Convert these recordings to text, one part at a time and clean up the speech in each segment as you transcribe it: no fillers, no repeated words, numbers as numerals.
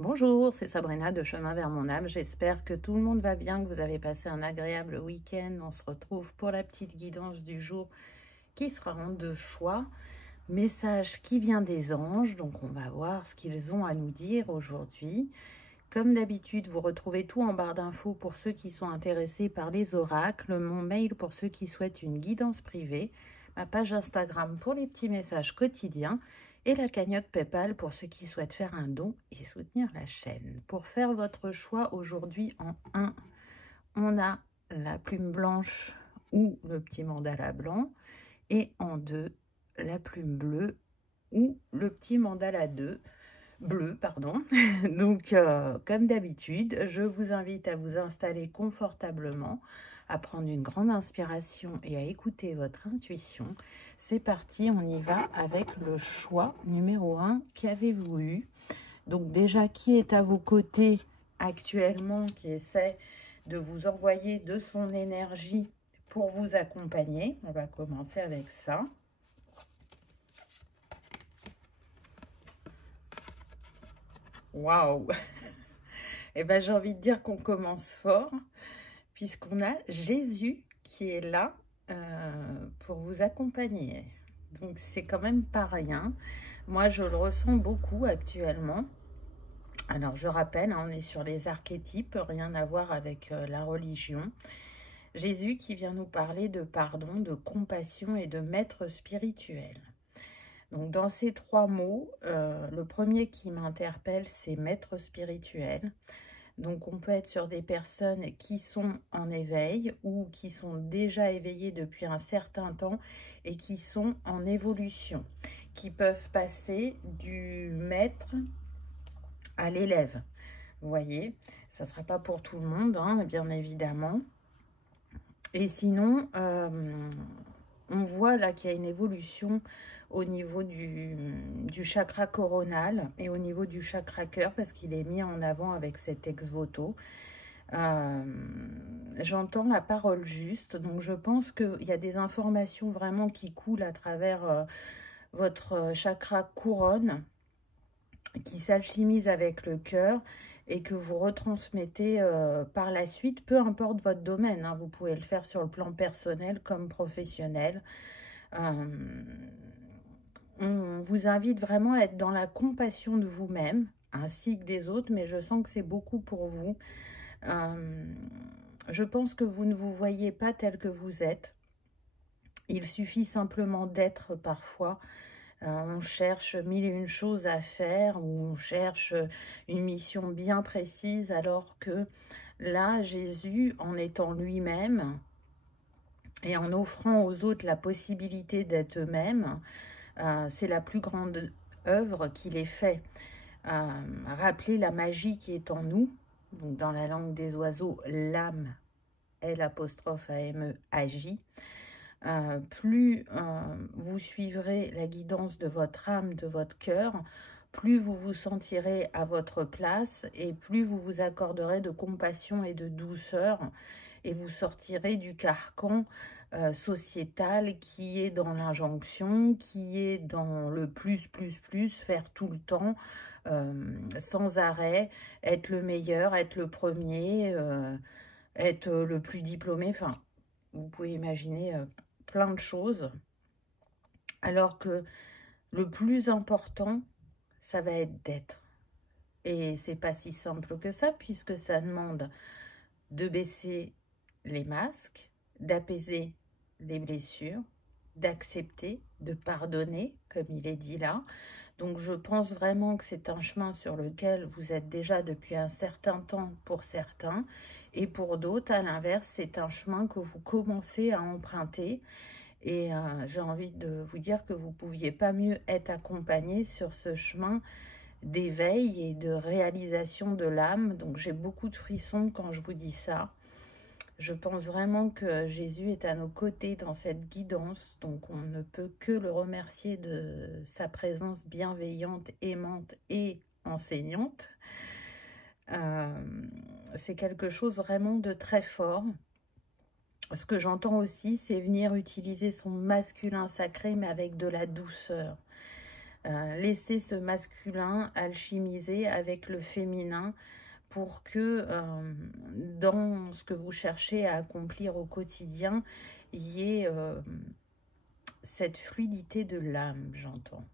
Bonjour, c'est Sabrina de Chemin vers mon âme. J'espère que tout le monde va bien, que vous avez passé un agréable week-end. On se retrouve pour la petite guidance du jour qui sera en deux choix. Message qui vient des anges, donc on va voir ce qu'ils ont à nous dire aujourd'hui. Comme d'habitude, vous retrouvez tout en barre d'infos pour ceux qui sont intéressés par les oracles, mon mail pour ceux qui souhaitent une guidance privée, ma page Instagram pour les petits messages quotidiens et la cagnotte PayPal pour ceux qui souhaitent faire un don et soutenir la chaîne. Pour faire votre choix aujourd'hui en 1, on a la plume blanche ou le petit mandala blanc et en 2, la plume bleue ou le petit mandala 2. Bleu, pardon. Donc, comme d'habitude, je vous invite à vous installer confortablement, à prendre une grande inspiration et à écouter votre intuition. C'est parti, on y va avec le choix numéro 1. Qu'avez-vous eu? Donc déjà, qui est à vos côtés actuellement, qui essaie de vous envoyer de son énergie pour vous accompagner? On va commencer avec ça. Waouh! Eh bien, j'ai envie de dire qu'on commence fort, puisqu'on a Jésus qui est là pour vous accompagner. Donc, c'est quand même pas rien. Moi, je le ressens beaucoup actuellement. Alors, je rappelle, hein, on est sur les archétypes, rien à voir avec la religion. Jésus qui vient nous parler de pardon, de compassion et de maître spirituel. Donc, dans ces trois mots, le premier qui m'interpelle, c'est maître spirituel. Donc, on peut être sur des personnes qui sont en éveil ou qui sont déjà éveillées depuis un certain temps et qui sont en évolution, qui peuvent passer du maître à l'élève. Vous voyez, ça ne sera pas pour tout le monde, hein, bien évidemment. Et sinon, on voit là qu'il y a une évolution au niveau du chakra coronal et au niveau du chakra cœur, parce qu'il est mis en avant avec cet ex-voto. J'entends la parole juste, donc je pense qu'il y a des informations vraiment qui coulent à travers votre chakra couronne, qui s'alchimisent avec le cœur et que vous retransmettez par la suite, peu importe votre domaine, hein, vous pouvez le faire sur le plan personnel comme professionnel. On vous invite vraiment à être dans la compassion de vous-même, ainsi que des autres, mais je sens que c'est beaucoup pour vous. Je pense que vous ne vous voyez pas tel que vous êtes. Il suffit simplement d'être parfois. On cherche mille et une choses à faire, ou on cherche une mission bien précise, alors que là, Jésus, en étant lui-même, et en offrant aux autres la possibilité d'être eux-mêmes, c'est la plus grande œuvre qu'il ait fait. Rappeler la magie qui est en nous. Donc dans la langue des oiseaux, l'âme, L'AME, agit. Plus vous suivrez la guidance de votre âme, de votre cœur, plus vous vous sentirez à votre place et plus vous vous accorderez de compassion et de douceur et vous sortirez du carcan sociétal qui est dans l'injonction, qui est dans le plus, faire tout le temps, sans arrêt, être le meilleur, être le premier, être le plus diplômé, enfin, vous pouvez imaginer plein de choses, alors que le plus important, ça va être d'être. Et c'est pas si simple que ça, puisque ça demande de baisser les masques, d'apaiser les blessures, d'accepter, de pardonner, comme il est dit là. Donc je pense vraiment que c'est un chemin sur lequel vous êtes déjà depuis un certain temps pour certains, et pour d'autres, à l'inverse, c'est un chemin que vous commencez à emprunter. Et j'ai envie de vous dire que vous ne pouviez pas mieux être accompagné sur ce chemin d'éveil et de réalisation de l'âme. Donc j'ai beaucoup de frissons quand je vous dis ça. Je pense vraiment que Jésus est à nos côtés dans cette guidance, donc on ne peut que le remercier de sa présence bienveillante, aimante et enseignante. C'est quelque chose vraiment de très fort. Ce que j'entends aussi, c'est venir utiliser son masculin sacré, mais avec de la douceur. Laissez ce masculin alchimiser avec le féminin pour que dans ce que vous cherchez à accomplir au quotidien, il y ait cette fluidité de l'âme, j'entends.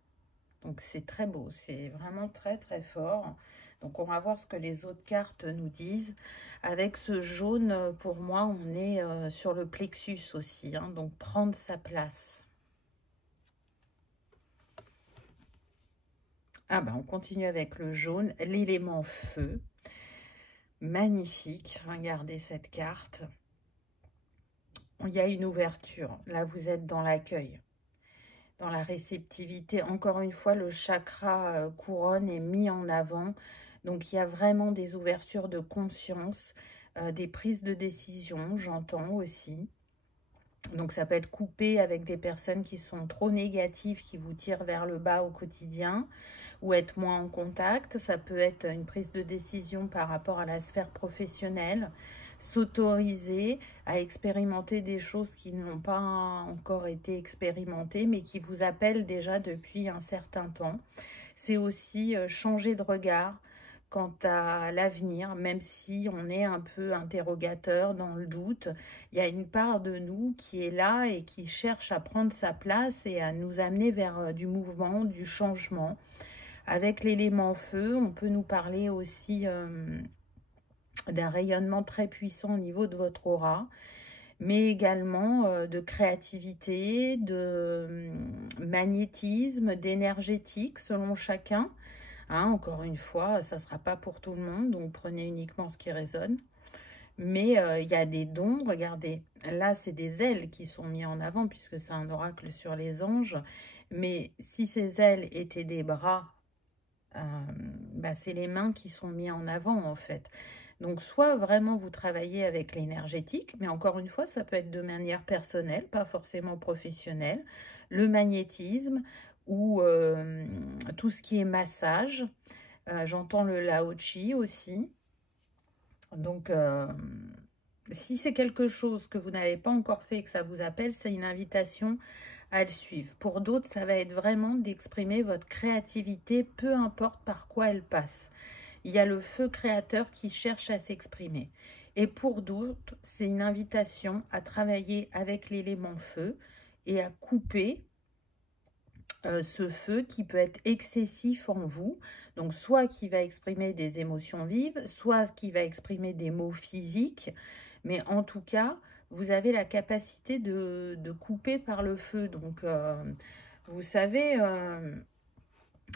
Donc c'est très beau, c'est vraiment très très fort. Donc on va voir ce que les autres cartes nous disent. Avec ce jaune, pour moi, on est sur le plexus aussi, hein, donc prendre sa place. Ah ben on continue avec le jaune, l'élément feu. Magnifique, regardez cette carte. Il y a une ouverture, là vous êtes dans l'accueil, dans la réceptivité. Encore une fois, le chakra couronne est mis en avant. Donc, il y a vraiment des ouvertures de conscience, des prises de décision, j'entends aussi. Donc, ça peut être coupé avec des personnes qui sont trop négatives, qui vous tirent vers le bas au quotidien, ou être moins en contact. Ça peut être une prise de décision par rapport à la sphère professionnelle, s'autoriser à expérimenter des choses qui n'ont pas encore été expérimentées, mais qui vous appellent déjà depuis un certain temps. C'est aussi changer de regard quant à l'avenir, même si on est un peu interrogateur, dans le doute. Il y a une part de nous qui est là et qui cherche à prendre sa place et à nous amener vers du mouvement, du changement. Avec l'élément feu, on peut nous parler aussi d'un rayonnement très puissant au niveau de votre aura, mais également de créativité, de magnétisme, d'énergétique selon chacun. Hein, encore une fois, ça ne sera pas pour tout le monde, donc prenez uniquement ce qui résonne. Mais il y a des dons, regardez, là c'est des ailes qui sont mises en avant puisque c'est un oracle sur les anges. Mais si ces ailes étaient des bras, bah, c'est les mains qui sont mises en avant en fait. Donc soit vraiment vous travaillez avec l'énergétique, mais encore une fois ça peut être de manière personnelle, pas forcément professionnelle, le magnétisme ou tout ce qui est massage. J'entends le Lao Chi aussi. Donc si c'est quelque chose que vous n'avez pas encore fait et que ça vous appelle, c'est une invitation à le suivre. Pour d'autres, ça va être vraiment d'exprimer votre créativité, peu importe par quoi elle passe. Il y a le feu créateur qui cherche à s'exprimer. Et pour d'autres, c'est une invitation à travailler avec l'élément feu et à couper ce feu qui peut être excessif en vous. Donc, soit qui va exprimer des émotions vives, soit qui va exprimer des mots physiques. Mais en tout cas, vous avez la capacité de couper par le feu. Donc, vous savez,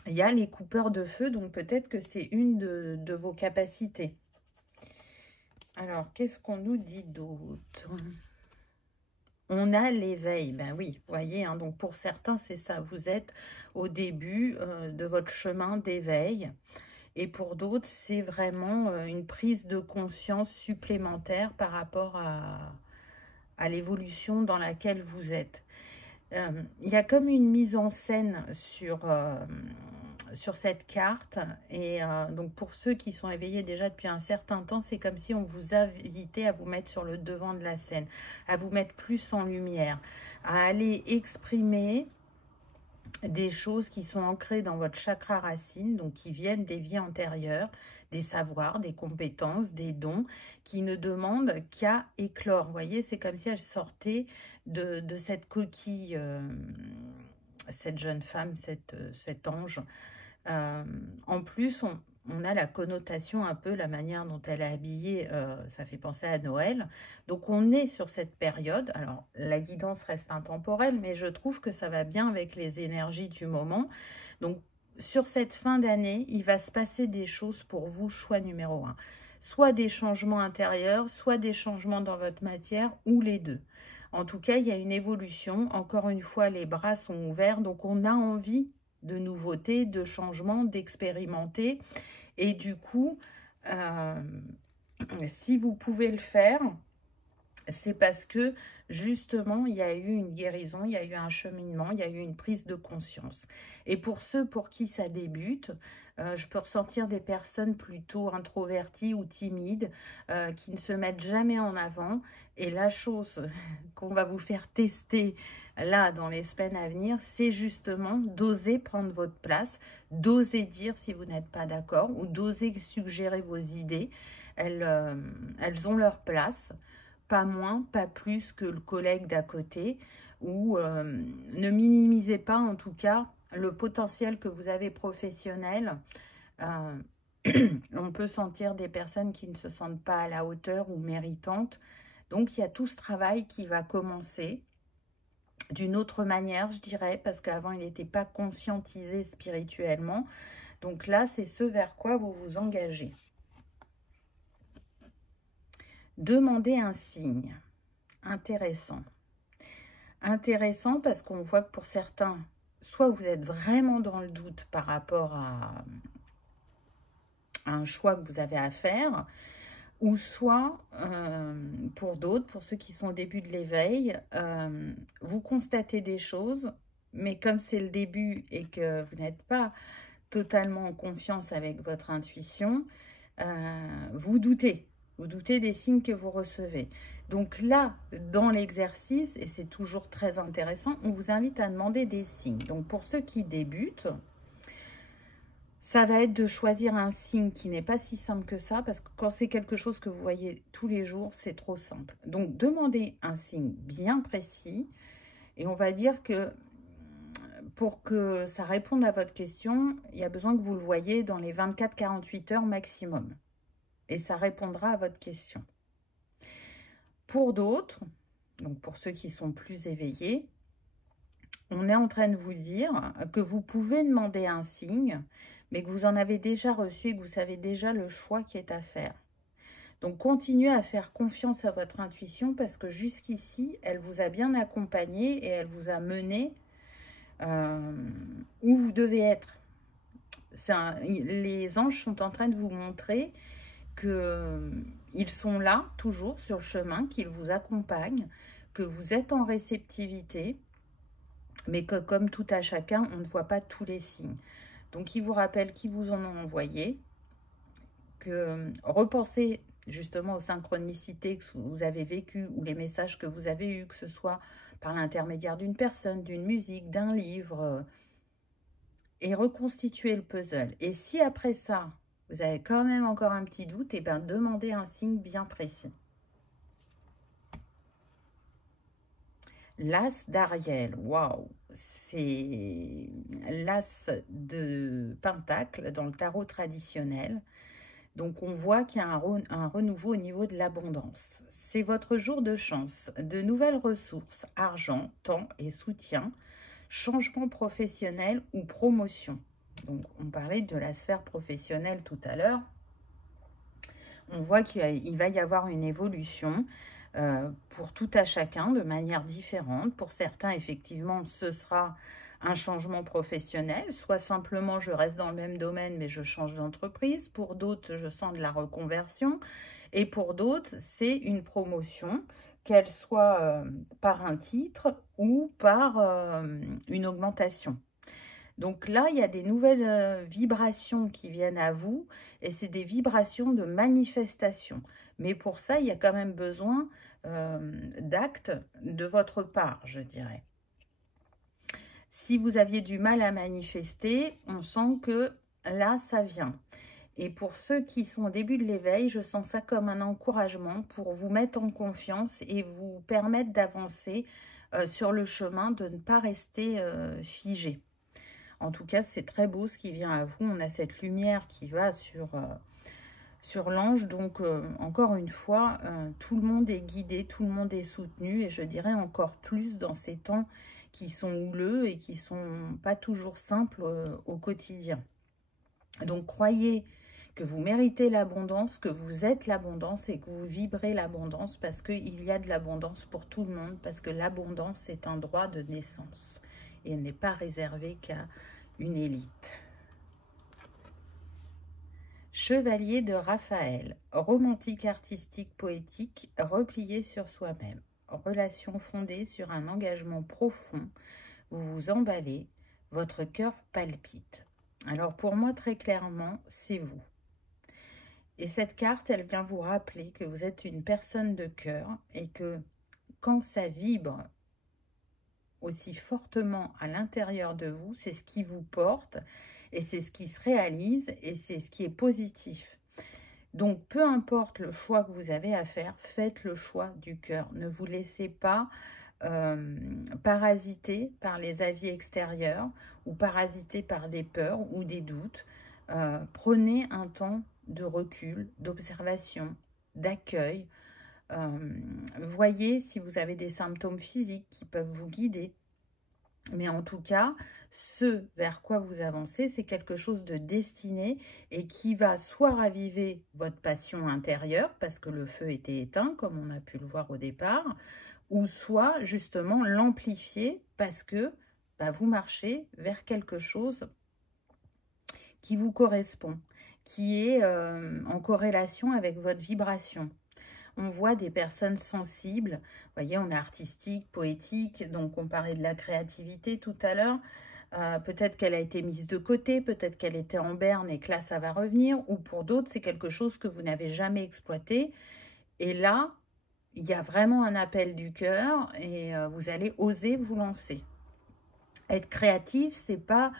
il y a les coupeurs de feu. Donc, peut-être que c'est une de vos capacités. Alors, qu'est-ce qu'on nous dit d'autre ? On a l'éveil, ben oui, vous voyez, hein, donc pour certains, c'est ça, vous êtes au début de votre chemin d'éveil. Et pour d'autres, c'est vraiment une prise de conscience supplémentaire par rapport à l'évolution dans laquelle vous êtes. Il y a comme une mise en scène sur cette carte. Et donc, pour ceux qui sont éveillés déjà depuis un certain temps, c'est comme si on vous invitait à vous mettre sur le devant de la scène, à vous mettre plus en lumière, à aller exprimer des choses qui sont ancrées dans votre chakra racine, donc qui viennent des vies antérieures, des savoirs, des compétences, des dons, qui ne demandent qu'à éclore. Vous voyez, c'est comme si elle sortait de cette coquille, cette jeune femme, cet ange. En plus, on a la connotation un peu, la manière dont elle est habillée, ça fait penser à Noël. Donc, on est sur cette période. Alors, la guidance reste intemporelle, mais je trouve que ça va bien avec les énergies du moment. Donc, sur cette fin d'année, il va se passer des choses pour vous, choix numéro 1. Soit des changements intérieurs, soit des changements dans votre matière, ou les deux. En tout cas, il y a une évolution. Encore une fois, les bras sont ouverts, donc on a envie de nouveautés, de changements, d'expérimenter. Et du coup, si vous pouvez le faire, c'est parce que, justement, il y a eu une guérison, il y a eu un cheminement, il y a eu une prise de conscience. Et pour ceux pour qui ça débute, je peux ressentir des personnes plutôt introverties ou timides, qui ne se mettent jamais en avant. Et la chose qu'on va vous faire tester là, dans les semaines à venir, c'est justement d'oser prendre votre place, d'oser dire si vous n'êtes pas d'accord, ou d'oser suggérer vos idées. Elles ont leur place. Pas moins, pas plus que le collègue d'à côté, ou ne minimisez pas en tout cas le potentiel que vous avez professionnel. On peut sentir des personnes qui ne se sentent pas à la hauteur ou méritantes. Donc il y a tout ce travail qui va commencer d'une autre manière, je dirais, parce qu'avant il n'était pas conscientisé spirituellement. Donc là, c'est ce vers quoi vous vous engagez. Demandez un signe. Intéressant. Intéressant parce qu'on voit que pour certains, soit vous êtes vraiment dans le doute par rapport à un choix que vous avez à faire, ou soit, pour d'autres, pour ceux qui sont au début de l'éveil, vous constatez des choses, mais comme c'est le début et que vous n'êtes pas totalement en confiance avec votre intuition, vous doutez. Vous doutez des signes que vous recevez. Donc là, dans l'exercice, et c'est toujours très intéressant, on vous invite à demander des signes. Donc pour ceux qui débutent, ça va être de choisir un signe qui n'est pas si simple que ça, parce que quand c'est quelque chose que vous voyez tous les jours, c'est trop simple. Donc demandez un signe bien précis, et on va dire que pour que ça réponde à votre question, il y a besoin que vous le voyez dans les 24-48 heures maximum. Et ça répondra à votre question. Pour d'autres, donc pour ceux qui sont plus éveillés, on est en train de vous dire que vous pouvez demander un signe, mais que vous en avez déjà reçu et que vous savez déjà le choix qui est à faire. Donc continuez à faire confiance à votre intuition parce que jusqu'ici, elle vous a bien accompagné et elle vous a mené où vous devez être. Les anges sont en train de vous montrer qu'ils sont là, toujours sur le chemin, qu'ils vous accompagnent, que vous êtes en réceptivité, mais que comme tout à chacun, on ne voit pas tous les signes. Donc, ils vous rappellent qu'ils vous en ont envoyé, que repensez justement aux synchronicités que vous avez vécues ou les messages que vous avez eus, que ce soit par l'intermédiaire d'une personne, d'une musique, d'un livre, et reconstituez le puzzle. Et si après ça, vous avez quand même encore un petit doute, et bien demandez un signe bien précis. L'As d'Ariel, waouh, c'est l'As de Pentacle dans le tarot traditionnel. Donc on voit qu'il y a un renouveau au niveau de l'abondance. C'est votre jour de chance, de nouvelles ressources, argent, temps et soutien, changement professionnel ou promotion. Donc, on parlait de la sphère professionnelle tout à l'heure. On voit qu'il va y avoir une évolution pour tout à chacun de manière différente. Pour certains, effectivement, ce sera un changement professionnel, soit simplement je reste dans le même domaine mais je change d'entreprise. Pour d'autres, je sens de la reconversion. Et pour d'autres, c'est une promotion, qu'elle soit par un titre ou par une augmentation. Donc là, il y a des nouvelles vibrations qui viennent à vous et c'est des vibrations de manifestation. Mais pour ça, il y a quand même besoin d'actes de votre part, je dirais. Si vous aviez du mal à manifester, on sent que là, ça vient. Et pour ceux qui sont au début de l'éveil, je sens ça comme un encouragement pour vous mettre en confiance et vous permettre d'avancer sur le chemin, de ne pas rester figé. En tout cas, c'est très beau ce qui vient à vous. On a cette lumière qui va sur l'ange. Donc, encore une fois, tout le monde est guidé, tout le monde est soutenu. Et je dirais encore plus dans ces temps qui sont houleux et qui ne sont pas toujours simples au quotidien. Donc, croyez que vous méritez l'abondance, que vous êtes l'abondance et que vous vibrez l'abondance parce qu'il y a de l'abondance pour tout le monde, parce que l'abondance est un droit de naissance et elle n'est pas réservée qu'à une élite. Chevalier de Raphaël, romantique, artistique, poétique, replié sur soi-même. Relation fondée sur un engagement profond. Vous vous emballez, votre cœur palpite. Alors pour moi, très clairement, c'est vous. Et cette carte, elle vient vous rappeler que vous êtes une personne de cœur et que quand ça vibre aussi fortement à l'intérieur de vous, c'est ce qui vous porte et c'est ce qui se réalise et c'est ce qui est positif. Donc, peu importe le choix que vous avez à faire, faites le choix du cœur. Ne vous laissez pas parasiter par les avis extérieurs ou parasiter par des peurs ou des doutes. Prenez un temps de recul, d'observation, d'accueil. Voyez si vous avez des symptômes physiques qui peuvent vous guider. Mais en tout cas, ce vers quoi vous avancez, c'est quelque chose de destiné et qui va soit raviver votre passion intérieure, parce que le feu était éteint, comme on a pu le voir au départ, ou soit justement l'amplifier parce que vous marchez vers quelque chose qui vous correspond, qui est en corrélation avec votre vibration. On voit des personnes sensibles, vous voyez, on est artistique, poétique, donc on parlait de la créativité tout à l'heure. Peut-être qu'elle a été mise de côté, peut-être qu'elle était en berne et que là, ça va revenir. Ou pour d'autres, c'est quelque chose que vous n'avez jamais exploité. Et là, il y a vraiment un appel du cœur et vous allez oser vous lancer. Être créatif, c'est pas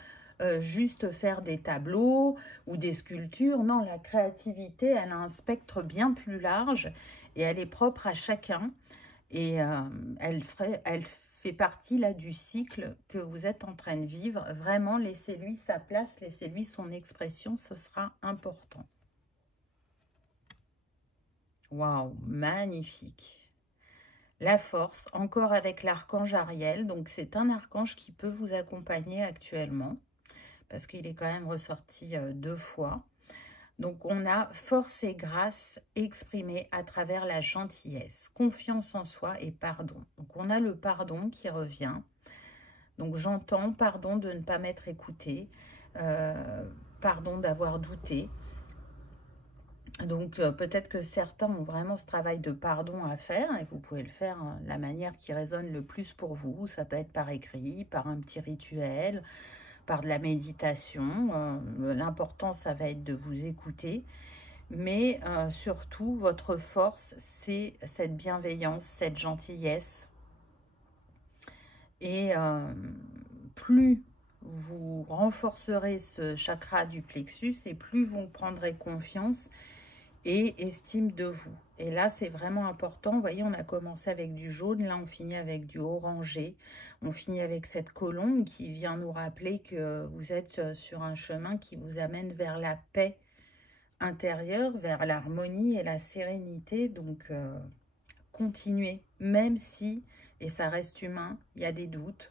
juste faire des tableaux ou des sculptures. Non, la créativité, elle a un spectre bien plus large et elle est propre à chacun. Et elle fait partie là du cycle que vous êtes en train de vivre. Vraiment, laissez-lui sa place, laissez-lui son expression, ce sera important. Waouh, magnifique. La force, encore avec l'archange Ariel. Donc, c'est un archange qui peut vous accompagner actuellement parce qu'il est quand même ressorti 2 fois. Donc, on a force et grâce exprimée à travers la gentillesse, confiance en soi et pardon. Donc, on a le pardon qui revient. Donc, j'entends pardon de ne pas m'être écouté, pardon d'avoir douté. Donc, peut-être que certains ont vraiment ce travail de pardon à faire et vous pouvez le faire de la manière qui résonne le plus pour vous. Ça peut être par écrit, par un petit rituel, par de la méditation. L'important, ça va être de vous écouter. Mais surtout, votre force, c'est cette bienveillance, cette gentillesse. Et plus vous renforcerez ce chakra du plexus et plus vous prendrez confiance et estime de vous. Et là, c'est vraiment important. Vous voyez, on a commencé avec du jaune. Là, on finit avec du orangé. On finit avec cette colombe qui vient nous rappeler que vous êtes sur un chemin qui vous amène vers la paix intérieure, vers l'harmonie et la sérénité. Donc, continuez. Même si, et ça reste humain, il y a des doutes.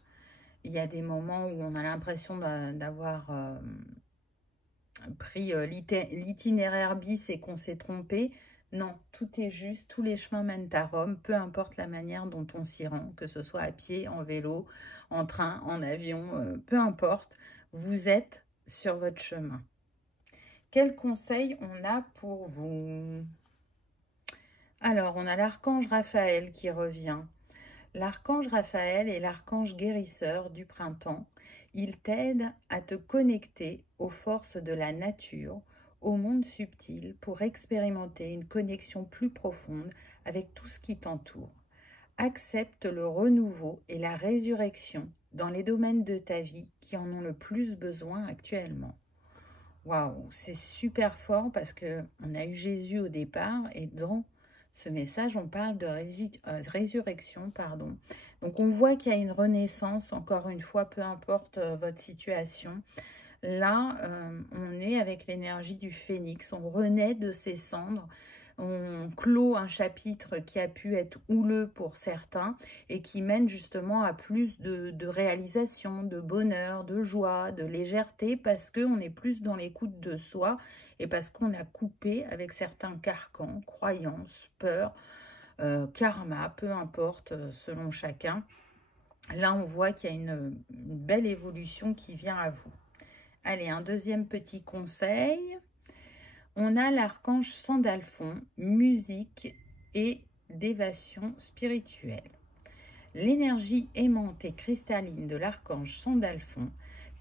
Il y a des moments où on a l'impression d'avoir pris l'itinéraire bis et qu'on s'est trompé. Non, tout est juste, tous les chemins mènent à Rome, peu importe la manière dont on s'y rend, que ce soit à pied, en vélo, en train, en avion, peu importe, vous êtes sur votre chemin. Quels conseils on a pour vous? Alors, on a l'archange Raphaël qui revient. L'archange Raphaël est l'archange guérisseur du printemps. Il t'aide à te connecter aux forces de la nature, au monde subtil, pour expérimenter une connexion plus profonde avec tout ce qui t'entoure. Accepte le renouveau et la résurrection dans les domaines de ta vie qui en ont le plus besoin actuellement. Waouh, c'est super fort parce qu'on a eu Jésus au départ et dans ce message, on parle de résurrection, pardon. Donc, on voit qu'il y a une renaissance, encore une fois, peu importe votre situation. Là, on est avec l'énergie du phénix. On renaît de ses cendres. On clôt un chapitre qui a pu être houleux pour certains et qui mène justement à plus de réalisation, de bonheur, de joie, de légèreté parce qu'on est plus dans l'écoute de soi et parce qu'on a coupé avec certains carcans, croyances, peurs, karma, peu importe selon chacun. Là, on voit qu'il y a une belle évolution qui vient à vous. Allez, un deuxième petit conseil. On a l'archange Sandalphon, musique et dévotion spirituelle. L'énergie aimante et cristalline de l'archange Sandalphon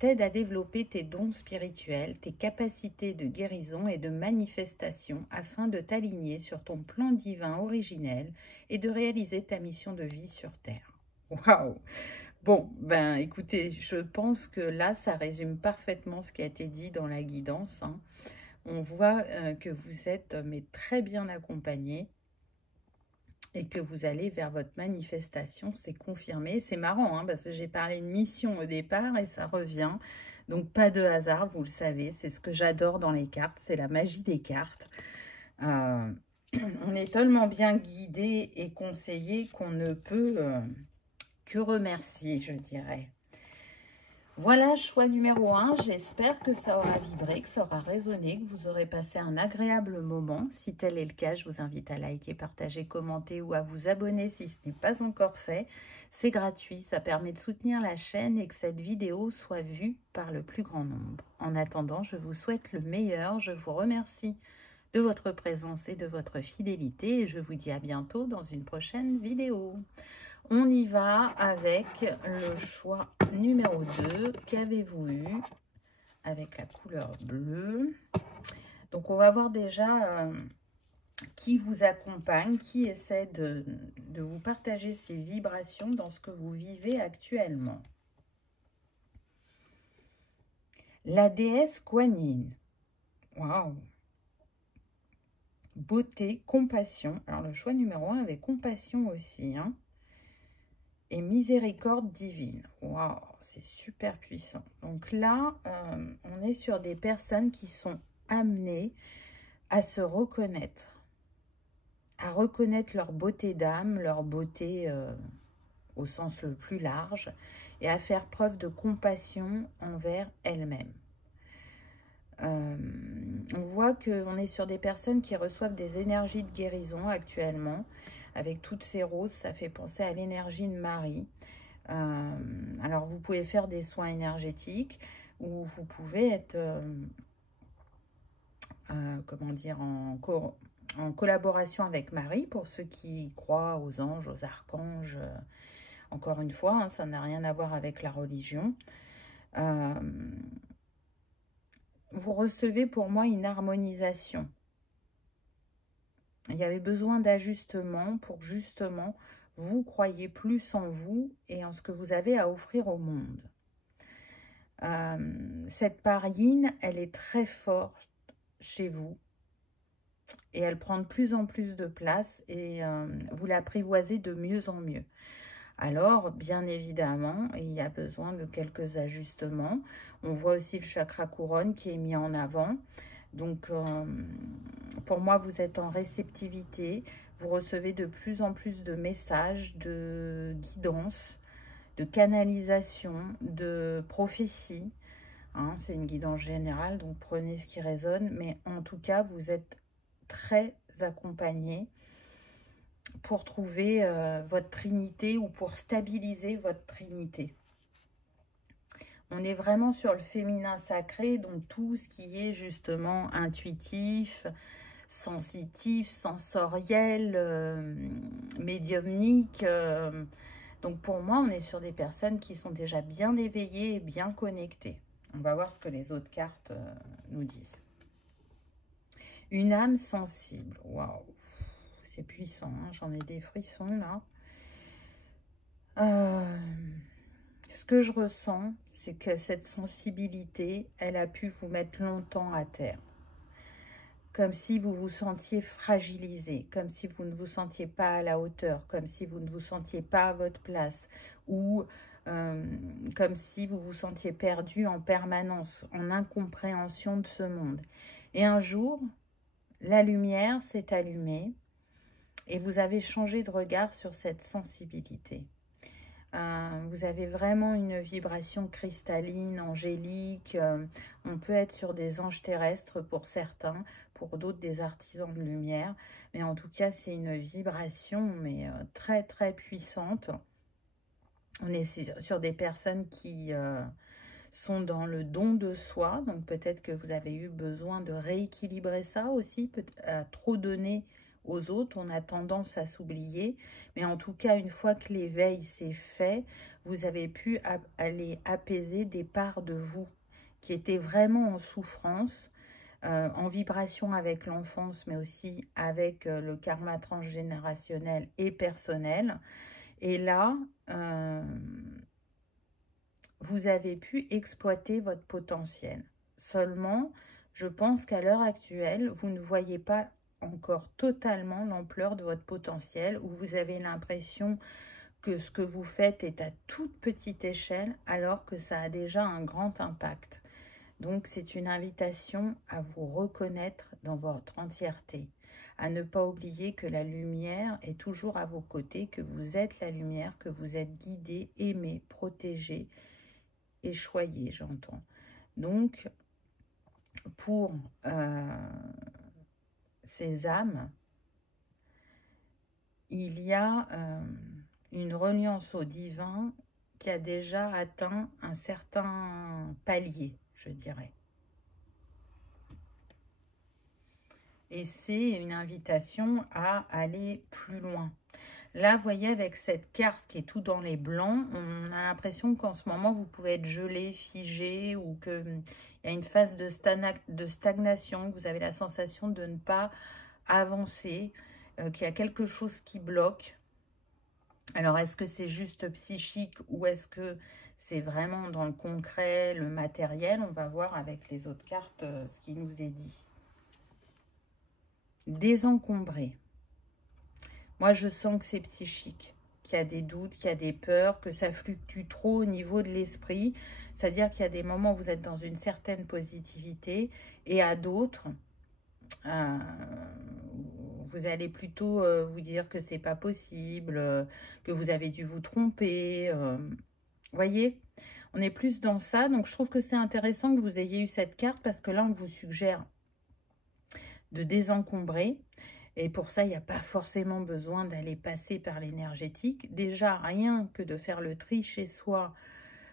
t'aide à développer tes dons spirituels, tes capacités de guérison et de manifestation afin de t'aligner sur ton plan divin originel et de réaliser ta mission de vie sur Terre. Waouh! Bon, ben écoutez, je pense que là, ça résume parfaitement ce qui a été dit dans la guidance. Hein. On voit que vous êtes mais très bien accompagné. Et que vous allez vers votre manifestation, c'est confirmé. C'est marrant, hein, parce que j'ai parlé de mission au départ et ça revient. Donc, pas de hasard, vous le savez. C'est ce que j'adore dans les cartes, c'est la magie des cartes. On est tellement bien guidé et conseillé qu'on ne peut que remercier, je dirais. Voilà, choix numéro 1. J'espère que ça aura vibré, que ça aura résonné, que vous aurez passé un agréable moment. Si tel est le cas, je vous invite à liker, partager, commenter ou à vous abonner si ce n'est pas encore fait. C'est gratuit, ça permet de soutenir la chaîne et que cette vidéo soit vue par le plus grand nombre. En attendant, je vous souhaite le meilleur. Je vous remercie de votre présence et de votre fidélité et je vous dis à bientôt dans une prochaine vidéo. On y va avec le choix numéro 2. Qu'avez-vous eu avec la couleur bleue? Donc, on va voir déjà qui vous accompagne, qui essaie de vous partager ses vibrations dans ce que vous vivez actuellement. La déesse Kuan Yin. Waouh! Beauté, compassion. Alors, le choix numéro 1 avec compassion aussi, hein. Et miséricorde divine. Waouh, c'est super puissant. Donc là, on est sur des personnes qui sont amenées à se reconnaître, à reconnaître leur beauté d'âme, leur beauté au sens le plus large, et à faire preuve de compassion envers elles-mêmes. On voit qu'on est sur des personnes qui reçoivent des énergies de guérison actuellement. Avec toutes ces roses, ça fait penser à l'énergie de Marie. Alors, vous pouvez faire des soins énergétiques ou vous pouvez être, comment dire, en collaboration avec Marie pour ceux qui croient aux anges, aux archanges. Encore une fois, hein, ça n'a rien à voir avec la religion. Vous recevez pour moi une harmonisation. Il y avait besoin d'ajustement pour justement vous croyez plus en vous et en ce que vous avez à offrir au monde. Cette part yin, elle est très forte chez vous et elle prend de plus en plus de place et vous l'apprivoisez de mieux en mieux. Alors, bien évidemment, il y a besoin de quelques ajustements. On voit aussi le chakra couronne qui est mis en avant. Donc, pour moi, vous êtes en réceptivité. Vous recevez de plus en plus de messages, de guidance, de canalisation, de prophétie. Hein, c'est une guidance générale, donc prenez ce qui résonne. Mais en tout cas, vous êtes très accompagné pour trouver votre trinité ou pour stabiliser votre trinité. On est vraiment sur le féminin sacré, donc tout ce qui est justement intuitif, sensitif, sensoriel, médiumnique. Donc pour moi, on est sur des personnes qui sont déjà bien éveillées et bien connectées. On va voir ce que les autres cartes nous disent. Une âme sensible. Waouh, c'est puissant, hein, j'en ai des frissons là. Ce que je ressens, c'est que cette sensibilité, elle a pu vous mettre longtemps à terre. Comme si vous vous sentiez fragilisé, comme si vous ne vous sentiez pas à la hauteur, comme si vous ne vous sentiez pas à votre place, ou comme si vous vous sentiez perdu en permanence, en incompréhension de ce monde. Et un jour, la lumière s'est allumée et vous avez changé de regard sur cette sensibilité. Vous avez vraiment une vibration cristalline, angélique. On peut être sur des anges terrestres pour certains, pour d'autres des artisans de lumière. Mais en tout cas, c'est une vibration mais très très puissante. On est sur des personnes qui sont dans le don de soi. Donc peut-être que vous avez eu besoin de rééquilibrer ça aussi. À trop donner aux autres, on a tendance à s'oublier. Mais en tout cas, une fois que l'éveil s'est fait, vous avez pu aller apaiser des parts de vous qui étaient vraiment en souffrance, en vibration avec l'enfance, mais aussi avec le karma transgénérationnel et personnel. Et là, vous avez pu exploiter votre potentiel. Seulement, je pense qu'à l'heure actuelle, vous ne voyez pas encore totalement l'ampleur de votre potentiel, où vous avez l'impression que ce que vous faites est à toute petite échelle, alors que ça a déjà un grand impact. Donc, c'est une invitation à vous reconnaître dans votre entièreté, à ne pas oublier que la lumière est toujours à vos côtés, que vous êtes la lumière, que vous êtes guidé, aimé, protégé et choyé, j'entends. Donc, pour ces âmes, il y a une reliance au divin qui a déjà atteint un certain palier, je dirais. Et c'est une invitation à aller plus loin. Là, vous voyez, avec cette carte qui est tout dans les blancs, on a l'impression qu'en ce moment, vous pouvez être gelé, figé, ou qu'il y a une phase de stagnation, que vous avez la sensation de ne pas avancer, qu'il y a quelque chose qui bloque. Alors, est-ce que c'est juste psychique ou est-ce que c'est vraiment dans le concret, le matériel? On va voir avec les autres cartes ce qui nous est dit. Désencombrer. Moi, je sens que c'est psychique, qu'il y a des doutes, qu'il y a des peurs, que ça fluctue trop au niveau de l'esprit. C'est-à-dire qu'il y a des moments où vous êtes dans une certaine positivité et à d'autres, vous allez plutôt vous dire que c'est pas possible, que vous avez dû vous tromper. Voyez, on est plus dans ça. Donc, je trouve que c'est intéressant que vous ayez eu cette carte parce que là, on vous suggère de désencombrer. Et pour ça, il n'y a pas forcément besoin d'aller passer par l'énergétique. Déjà, rien que de faire le tri chez soi,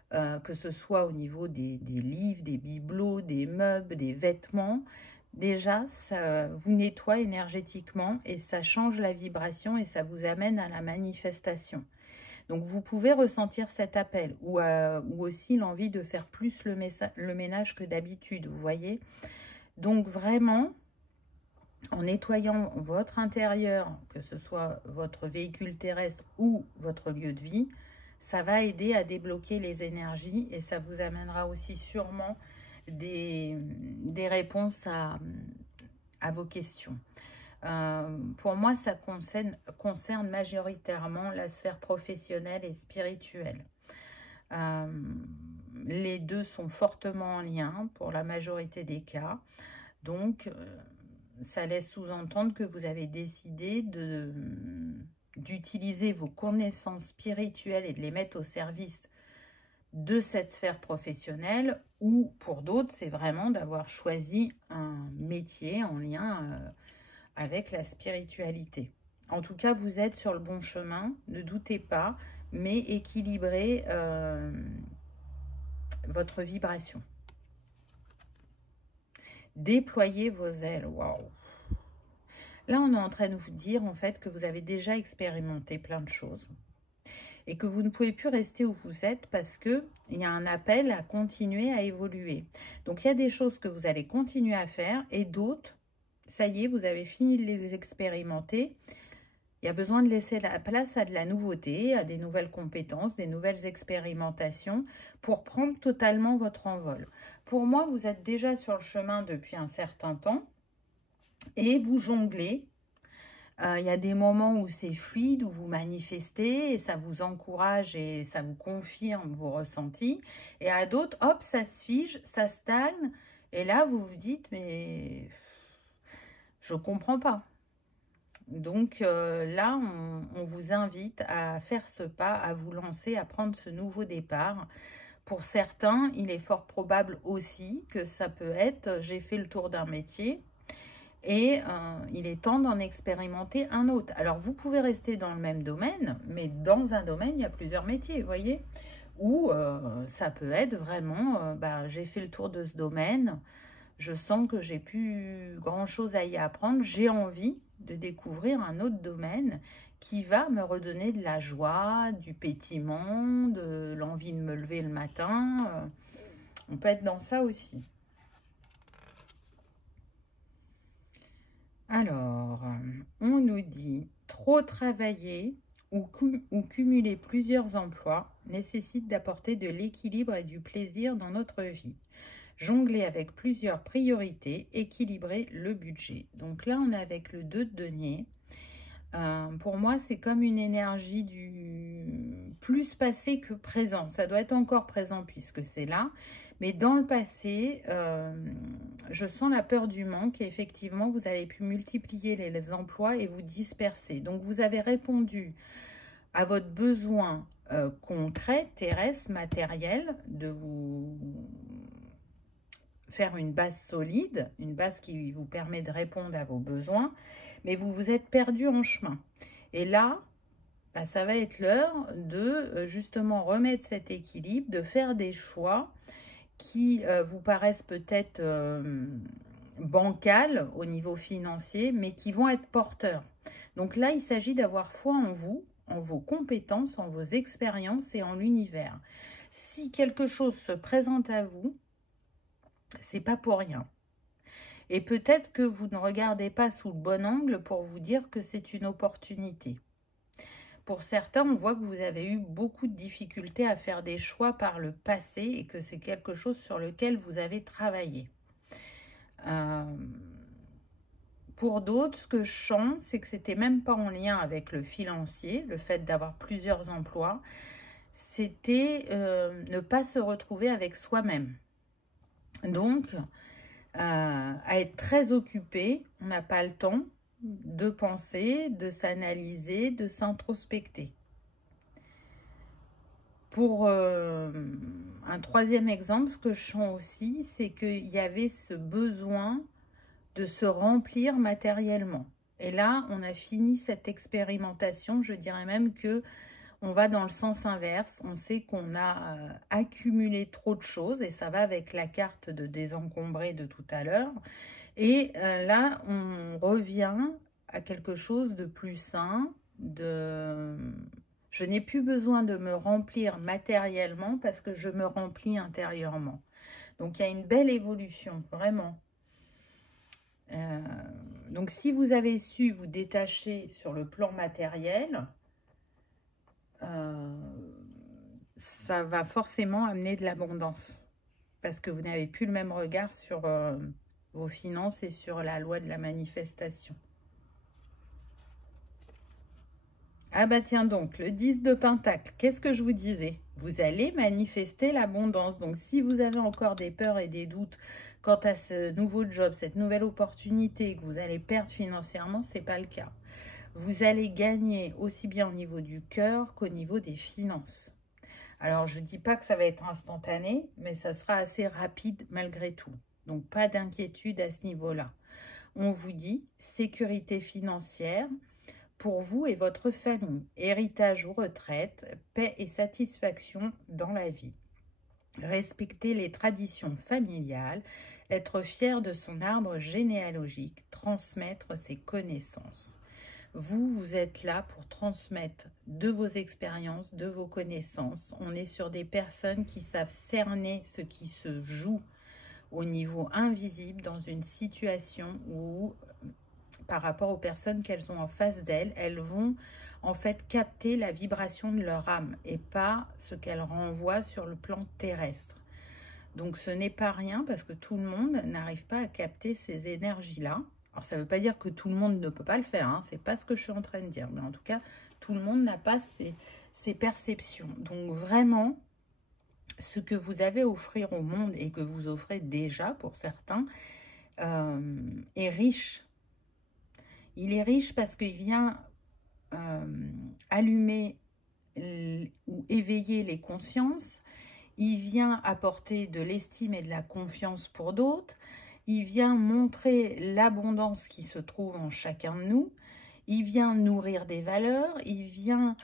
que ce soit au niveau des livres, des bibelots, des meubles, des vêtements, déjà, ça vous nettoie énergétiquement et ça change la vibration et ça vous amène à la manifestation. Donc, vous pouvez ressentir cet appel ou aussi l'envie de faire plus le ménage que d'habitude, vous voyez. Donc, vraiment, en nettoyant votre intérieur, que ce soit votre véhicule terrestre ou votre lieu de vie, ça va aider à débloquer les énergies et ça vous amènera aussi sûrement des réponses à vos questions. Pour moi, ça concerne majoritairement la sphère professionnelle et spirituelle. Les deux sont fortement en lien pour la majorité des cas. Donc, ça laisse sous-entendre que vous avez décidé d'utiliser vos connaissances spirituelles et de les mettre au service de cette sphère professionnelle, ou pour d'autres, c'est vraiment d'avoir choisi un métier en lien avec la spiritualité. En tout cas, vous êtes sur le bon chemin, ne doutez pas, mais équilibrez votre vibration. Déployez vos ailes. Waouh! Là, on est en train de vous dire en fait que vous avez déjà expérimenté plein de choses et que vous ne pouvez plus rester où vous êtes parce qu'il y a un appel à continuer à évoluer. Donc, il y a des choses que vous allez continuer à faire et d'autres, ça y est, vous avez fini de les expérimenter. Il y a besoin de laisser la place à de la nouveauté, à des nouvelles compétences, des nouvelles expérimentations pour prendre totalement votre envol. Pour moi, vous êtes déjà sur le chemin depuis un certain temps et vous jonglez. Il y a des moments où c'est fluide, où vous manifestez et ça vous encourage et ça vous confirme vos ressentis. Et à d'autres, hop, ça se fige, ça stagne. Et là, vous vous dites, mais je ne comprends pas. Donc là, on vous invite à faire ce pas, à vous lancer, à prendre ce nouveau départ. Pour certains, il est fort probable aussi que ça peut être « j'ai fait le tour d'un métier » et il est temps d'en expérimenter un autre. Alors, vous pouvez rester dans le même domaine, mais dans un domaine, il y a plusieurs métiers, vous voyez. Ou ça peut être vraiment, j'ai fait le tour de ce domaine, je sens que j'ai plus grand-chose à y apprendre, j'ai envie de découvrir un autre domaine qui va me redonner de la joie, du pétillement, de l'envie de me lever le matin. On peut être dans ça aussi. Alors, on nous dit trop travailler ou cumuler plusieurs emplois nécessite d'apporter de l'équilibre et du plaisir dans notre vie. Jongler avec plusieurs priorités, équilibrer le budget. Donc là, on est avec le 2 de denier. Pour moi, c'est comme une énergie du plus passé que présent. Ça doit être encore présent puisque c'est là. Mais dans le passé, je sens la peur du manque et effectivement, vous avez pu multiplier les emplois et vous disperser. Donc, vous avez répondu à votre besoin concret, terrestre, matériel, de vous faire une base solide, une base qui vous permet de répondre à vos besoins, mais vous vous êtes perdu en chemin. Et là, ça va être l'heure de justement remettre cet équilibre, de faire des choix qui vous paraissent peut-être bancals au niveau financier, mais qui vont être porteurs. Donc là, il s'agit d'avoir foi en vous, en vos compétences, en vos expériences et en l'univers. Si quelque chose se présente à vous, c'est pas pour rien. Et peut-être que vous ne regardez pas sous le bon angle pour vous dire que c'est une opportunité. Pour certains, on voit que vous avez eu beaucoup de difficultés à faire des choix par le passé et que c'est quelque chose sur lequel vous avez travaillé. Pour d'autres, ce que je sens, c'est que c'était même pas en lien avec le financier, le fait d'avoir plusieurs emplois. C'était ne pas se retrouver avec soi-même. Donc, à être très occupé, on n'a pas le temps de penser, de s'analyser, de s'introspecter. Pour un troisième exemple, ce que je sens aussi, c'est qu'il y avait ce besoin de se remplir matériellement. Et là, on a fini cette expérimentation. Je dirais même que on va dans le sens inverse. On sait qu'on a accumulé trop de choses et ça va avec la carte de désencombrer de tout à l'heure. Et là, on revient à quelque chose de plus sain, je n'ai plus besoin de me remplir matériellement parce que je me remplis intérieurement. Donc, il y a une belle évolution, vraiment. Donc, si vous avez su vous détacher sur le plan matériel, ça va forcément amener de l'abondance parce que vous n'avez plus le même regard sur vos finances et sur la loi de la manifestation. Ah bah tiens donc, le 10 de Pentacle, qu'est-ce que je vous disais? Vous allez manifester l'abondance. Donc si vous avez encore des peurs et des doutes quant à ce nouveau job, cette nouvelle opportunité que vous allez perdre financièrement, ce n'est pas le cas. Vous allez gagner aussi bien au niveau du cœur qu'au niveau des finances. Alors, je ne dis pas que ça va être instantané, mais ça sera assez rapide malgré tout. Donc, pas d'inquiétude à ce niveau-là. On vous dit sécurité financière pour vous et votre famille, héritage ou retraite, paix et satisfaction dans la vie. Respecter les traditions familiales, être fier de son arbre généalogique, transmettre ses connaissances. Vous êtes là pour transmettre de vos expériences, de vos connaissances. On est sur des personnes qui savent cerner ce qui se joue au niveau invisible dans une situation où, par rapport aux personnes qu'elles ont en face d'elles, elles vont en fait capter la vibration de leur âme et pas ce qu'elles renvoient sur le plan terrestre. Donc ce n'est pas rien parce que tout le monde n'arrive pas à capter ces énergies-là. Alors, ça ne veut pas dire que tout le monde ne peut pas le faire, hein, c'est pas ce que je suis en train de dire. Mais en tout cas, tout le monde n'a pas ces perceptions. Donc, vraiment, ce que vous avez à offrir au monde et que vous offrez déjà pour certains est riche. Il est riche parce qu'il vient allumer ou éveiller les consciences. Il vient apporter de l'estime et de la confiance pour d'autres. Il vient montrer l'abondance qui se trouve en chacun de nous. Il vient nourrir des valeurs. Il vient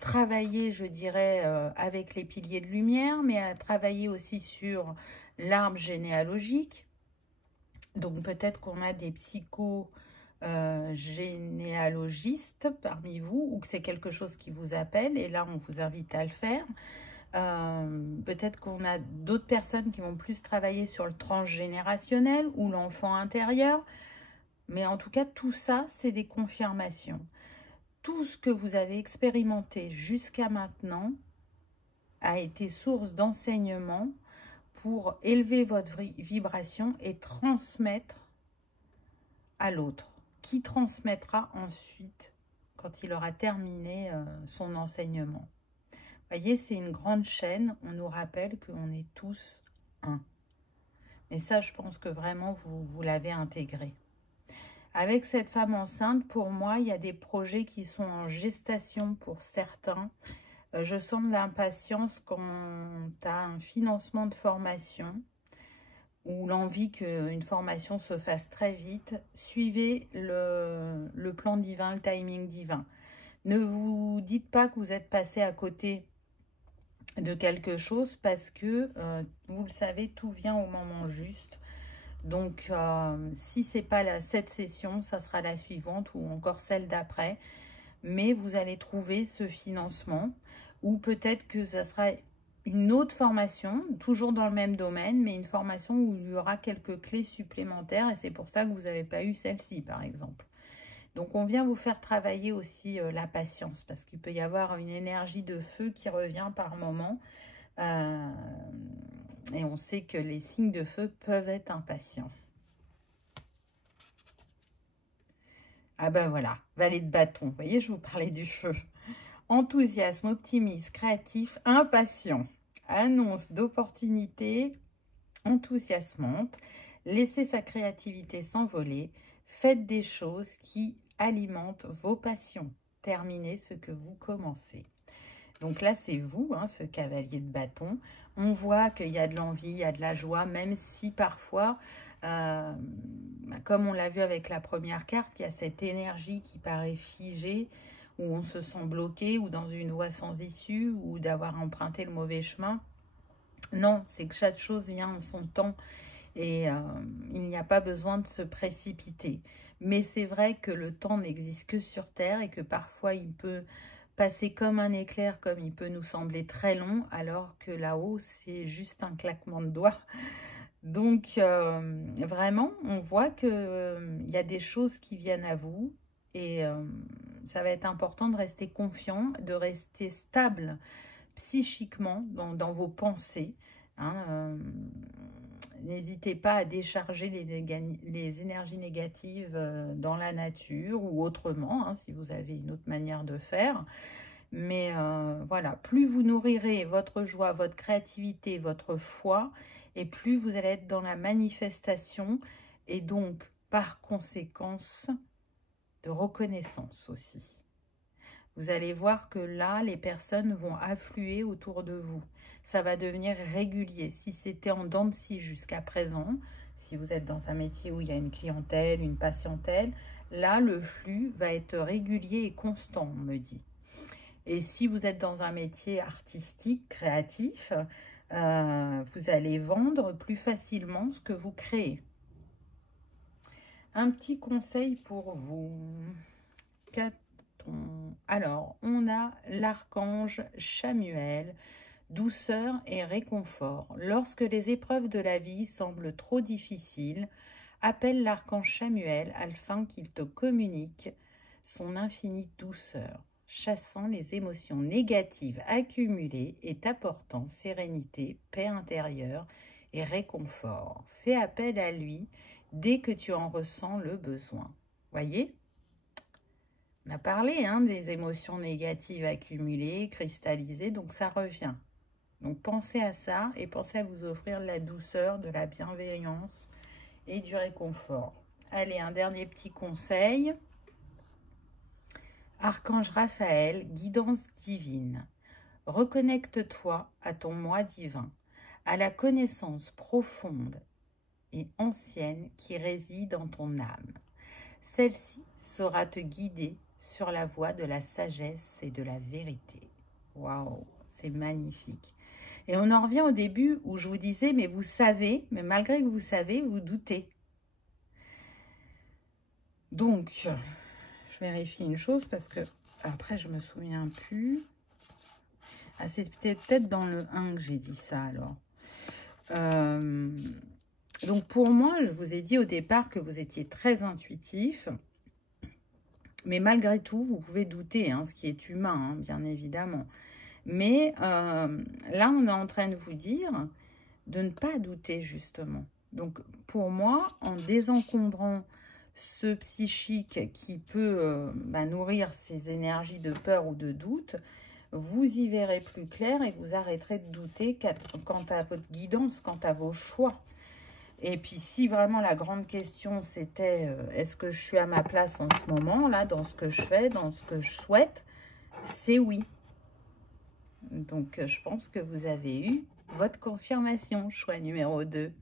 travailler, je dirais, avec les piliers de lumière, mais à travailler aussi sur l'arbre généalogique. Donc peut-être qu'on a des généalogistes parmi vous, ou que c'est quelque chose qui vous appelle, et là on vous invite à le faire. Peut-être qu'on a d'autres personnes qui vont plus travailler sur le transgénérationnel ou l'enfant intérieur, mais en tout cas tout ça c'est des confirmations. Tout ce que vous avez expérimenté jusqu'à maintenant a été source d'enseignement pour élever votre vibration et transmettre à l'autre, qui transmettra ensuite quand il aura terminé son enseignement. Vous voyez, c'est une grande chaîne, on nous rappelle qu'on est tous un. Mais ça, je pense que vraiment, vous l'avez intégré. Avec cette femme enceinte, pour moi, il y a des projets qui sont en gestation pour certains. Je sens de l'impatience quand tu as un financement de formation ou l'envie qu'une formation se fasse très vite. Suivez le plan divin, le timing divin. Ne vous dites pas que vous êtes passé à côté de quelque chose parce que, vous le savez, tout vient au moment juste. Donc, si ce n'est pas cette session, ça sera la suivante ou encore celle d'après. Mais vous allez trouver ce financement ou peut-être que ça sera une autre formation, toujours dans le même domaine, mais une formation où il y aura quelques clés supplémentaires et c'est pour ça que vous n'avez pas eu celle-ci, par exemple. Donc, on vient vous faire travailler aussi la patience parce qu'il peut y avoir une énergie de feu qui revient par moment. Et on sait que les signes de feu peuvent être impatients. Ah ben voilà, valet de bâton. Vous voyez, je vous parlais du feu. Enthousiasme, optimiste, créatif, impatient. Annonce d'opportunités enthousiasmantes. Laissez sa créativité s'envoler. Faites des choses qui alimentent vos passions. Terminez ce que vous commencez. Donc là, c'est vous, hein, ce cavalier de bâton. On voit qu'il y a de l'envie, il y a de la joie, même si parfois, comme on l'a vu avec la première carte, il y a cette énergie qui paraît figée, où on se sent bloqué, ou dans une voie sans issue, ou d'avoir emprunté le mauvais chemin. Non, c'est que chaque chose vient en son temps, et il n'y a pas besoin de se précipiter. Mais c'est vrai que le temps n'existe que sur Terre, et que parfois il peut passer comme un éclair, comme il peut nous sembler très long, alors que là-haut, c'est juste un claquement de doigts. Donc, vraiment, on voit qu'il y a des choses qui viennent à vous et ça va être important de rester confiant, de rester stable psychiquement dans vos pensées. Hein, n'hésitez pas à décharger les énergies négatives dans la nature ou autrement, hein, si vous avez une autre manière de faire. Mais voilà, plus vous nourrirez votre joie, votre créativité, votre foi, et plus vous allez être dans la manifestation et donc, par conséquence, de reconnaissance aussi. Vous allez voir que là, les personnes vont affluer autour de vous. Ça va devenir régulier. Si c'était en dents de scie jusqu'à présent, si vous êtes dans un métier où il y a une clientèle, une patientèle, là, le flux va être régulier et constant, on me dit. Et si vous êtes dans un métier artistique, créatif, vous allez vendre plus facilement ce que vous créez. Un petit conseil pour vous. Alors, on a l'archange Chamuel, douceur et réconfort. Lorsque les épreuves de la vie semblent trop difficiles, appelle l'archange Chamuel afin qu'il te communique son infinie douceur, chassant les émotions négatives accumulées et t'apportant sérénité, paix intérieure et réconfort. Fais appel à lui dès que tu en ressens le besoin. Voyez ? On a parlé des émotions négatives accumulées, cristallisées, donc ça revient. Donc pensez à ça et pensez à vous offrir de la douceur, de la bienveillance et du réconfort. Allez, un dernier petit conseil. Archange Raphaël, guidance divine. Reconnecte-toi à ton moi divin, à la connaissance profonde et ancienne qui réside dans ton âme. Celle-ci saura te guider sur la voie de la sagesse et de la vérité. Waouh, c'est magnifique. Et on en revient au début où je vous disais, mais vous savez, mais malgré que vous savez, vous doutez. Donc, je vérifie une chose parce que après, je me souviens plus. Ah, c'était peut-être dans le 1 que j'ai dit ça alors. Donc, pour moi, je vous ai dit au départ que vous étiez très intuitif. Mais malgré tout, vous pouvez douter, hein, ce qui est humain, hein, bien évidemment. Mais là, on est en train de vous dire de ne pas douter, justement. Donc, pour moi, en désencombrant ce psychique qui peut nourrir ces énergies de peur ou de doute, vous y verrez plus clair et vous arrêterez de douter quant à votre guidance, quant à vos choix. Et puis, si vraiment la grande question, c'était est-ce que je suis à ma place en ce moment, là, dans ce que je fais, dans ce que je souhaite, c'est oui. Donc, je pense que vous avez eu votre confirmation, choix numéro 2.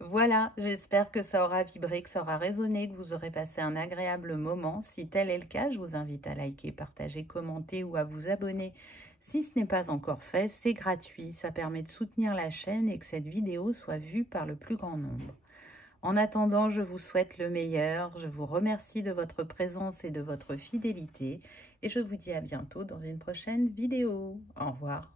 Voilà, j'espère que ça aura vibré, que ça aura résonné, que vous aurez passé un agréable moment. Si tel est le cas, je vous invite à liker, partager, commenter ou à vous abonner si ce n'est pas encore fait. C'est gratuit, ça permet de soutenir la chaîne et que cette vidéo soit vue par le plus grand nombre. En attendant, je vous souhaite le meilleur. Je vous remercie de votre présence et de votre fidélité. Et je vous dis à bientôt dans une prochaine vidéo. Au revoir.